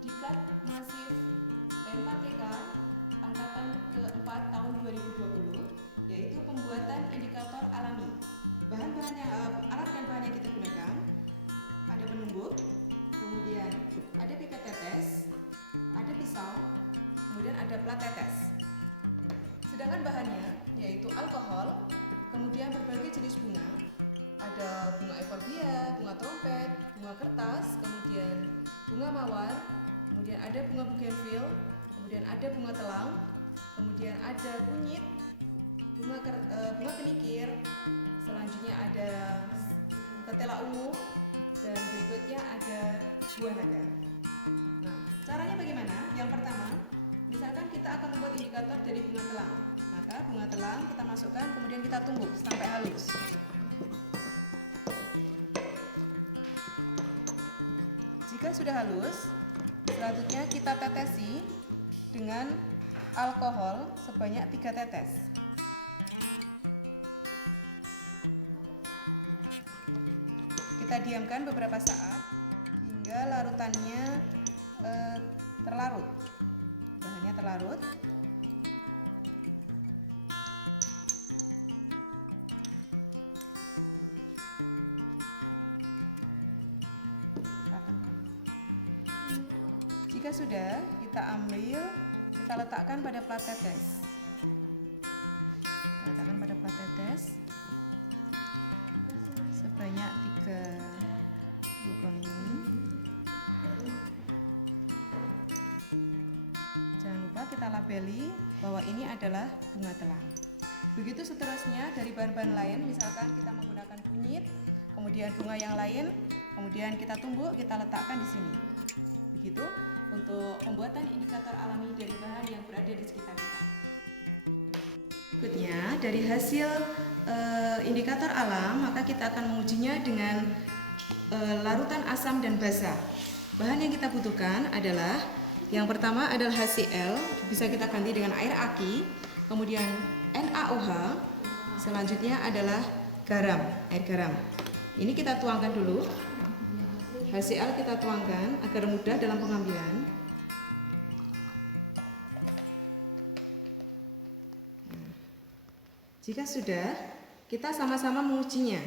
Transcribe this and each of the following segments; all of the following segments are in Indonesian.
Diklat Masif M4TK angkatan keempat tahun 2020, yaitu pembuatan indikator alami. Alat dan bahan yang kita gunakan ada penumbuk, kemudian ada pipet tetes, ada pisau, kemudian ada plat tetes. Sedangkan bahannya yaitu alkohol, kemudian berbagai jenis bunga, ada bunga euphorbia, bunga trompet, bunga kertas, kemudian bunga mawar, kemudian ada bunga bougainville, kemudian ada bunga telang, kemudian ada kunyit, bunga kenikir, selanjutnya ada ketela ungu, dan berikutnya ada buah naga. Nah, caranya bagaimana? Yang pertama, misalkan kita akan membuat indikator dari bunga telang, maka bunga telang kita masukkan, kemudian kita tumbuk sampai halus. Jika sudah halus, selanjutnya kita tetesi dengan alkohol sebanyak 3 tetes. Kita diamkan beberapa saat hingga larutannya terlarut, bahannya terlarut. Jika sudah, kita ambil, kita letakkan pada plat tetes. Kita letakkan pada plat tetes sebanyak 3 lubang ini. Jangan lupa kita labeli bahwa ini adalah bunga telang. Begitu seterusnya dari bahan-bahan lain, misalkan kita menggunakan kunyit, kemudian bunga yang lain, kemudian kita tumbuk, kita letakkan di sini. Begitu untuk pembuatan indikator alami dari bahan yang berada di sekitar kita. Berikutnya, dari hasil indikator alam, maka kita akan mengujinya dengan larutan asam dan basa. Bahan yang kita butuhkan adalah, yang pertama adalah HCl, bisa kita ganti dengan air aki, kemudian NaOH, selanjutnya adalah garam, air garam. Ini kita tuangkan dulu. HCl kita tuangkan agar mudah dalam pengambilan. Jika sudah, kita sama-sama mengujinya.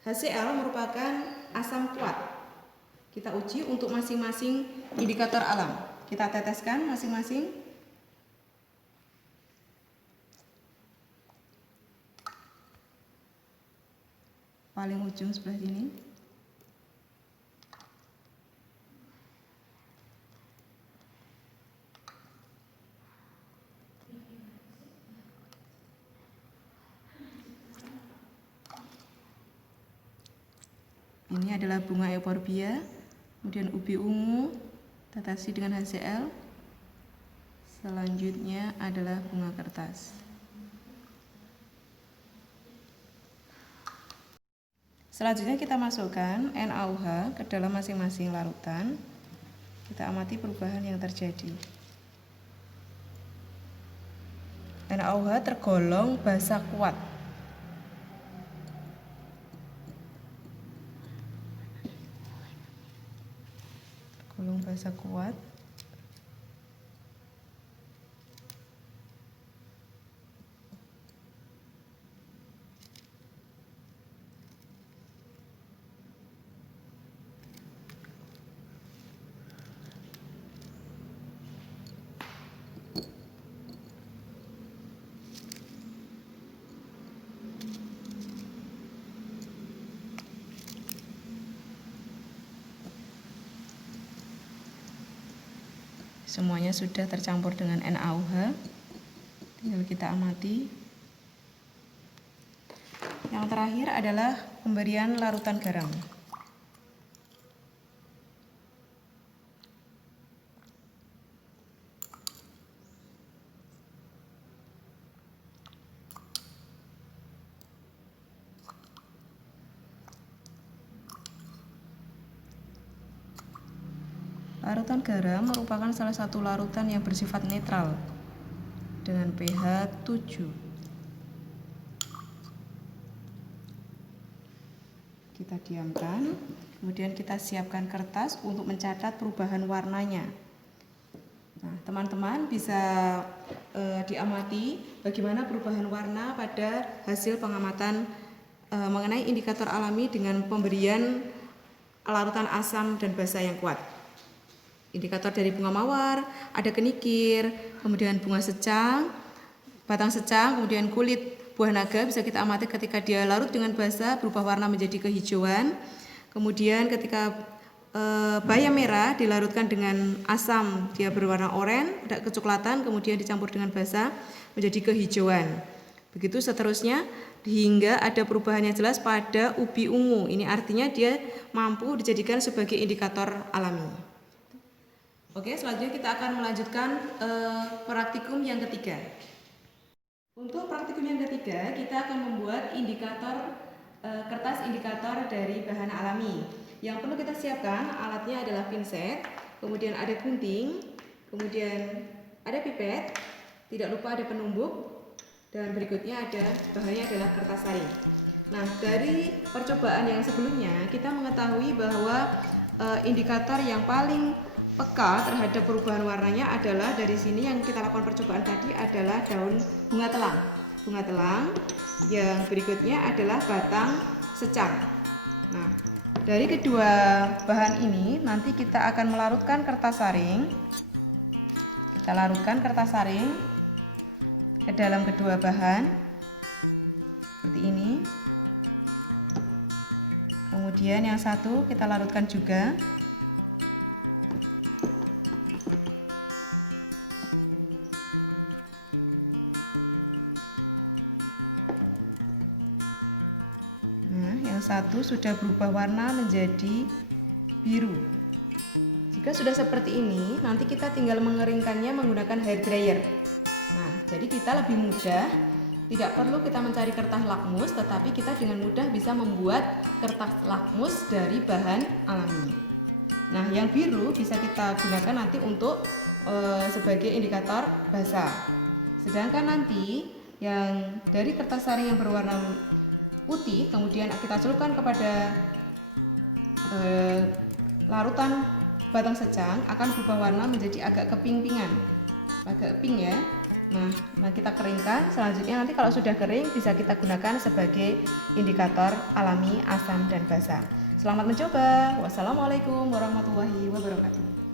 HCl merupakan asam kuat. Kita uji untuk masing-masing indikator alam. Kita teteskan masing-masing. Paling ujung sebelah sini. Ini adalah bunga euphorbia, kemudian ubi ungu, tetesi dengan HCl. Selanjutnya adalah bunga kertas. Selanjutnya kita masukkan NaOH ke dalam masing-masing larutan. Kita amati perubahan yang terjadi. NaOH tergolong basa kuat. Tergolong basa kuat. Semuanya sudah tercampur dengan NaOH. Tinggal kita amati. Yang terakhir adalah pemberian larutan garam. Larutan garam merupakan salah satu larutan yang bersifat netral dengan pH 7. Kita diamkan. Kemudian kita siapkan kertas untuk mencatat perubahan warnanya. Nah, teman-teman bisa diamati bagaimana perubahan warna pada hasil pengamatan mengenai indikator alami dengan pemberian larutan asam dan basa yang kuat. Indikator dari bunga mawar, ada kenikir, kemudian bunga secang, batang secang, kemudian kulit buah naga bisa kita amati ketika dia larut dengan basa berubah warna menjadi kehijauan. Kemudian ketika bayam merah dilarutkan dengan asam dia berwarna oranye, ada kecoklatan, kemudian dicampur dengan basa menjadi kehijauan. Begitu seterusnya hingga ada perubahan yang jelas pada ubi ungu. Ini artinya dia mampu dijadikan sebagai indikator alami. Oke, selanjutnya kita akan melanjutkan praktikum yang ketiga. Untuk praktikum yang ketiga, kita akan membuat indikator kertas indikator dari bahan alami. Yang perlu kita siapkan alatnya adalah pinset, kemudian ada gunting, kemudian ada pipet, tidak lupa ada penumbuk, dan berikutnya ada bahannya adalah kertas saring. Nah, dari percobaan yang sebelumnya kita mengetahui bahwa indikator yang paling peka terhadap perubahan warnanya adalah dari sini yang kita lakukan percobaan tadi adalah daun bunga telang. Bunga telang, yang berikutnya adalah batang secang. Nah, dari kedua bahan ini nanti kita akan melarutkan kertas saring. Kita larutkan kertas saring ke dalam kedua bahan seperti ini. Kemudian yang satu kita larutkan juga. Nah, yang satu sudah berubah warna menjadi biru. Jika sudah seperti ini, nanti kita tinggal mengeringkannya menggunakan hair dryer. Nah, jadi kita lebih mudah, tidak perlu kita mencari kertas lakmus, tetapi kita dengan mudah bisa membuat kertas lakmus dari bahan alami. Nah, yang biru bisa kita gunakan nanti untuk sebagai indikator basa. Sedangkan nanti yang dari kertas saring yang berwarna putih kemudian kita celupkan kepada larutan batang secang akan berubah warna menjadi agak keping-pingan, agak pink ya. Nah kita keringkan. Selanjutnya nanti kalau sudah kering bisa kita gunakan sebagai indikator alami asam dan basa. Selamat mencoba. Wassalamualaikum warahmatullahi wabarakatuh.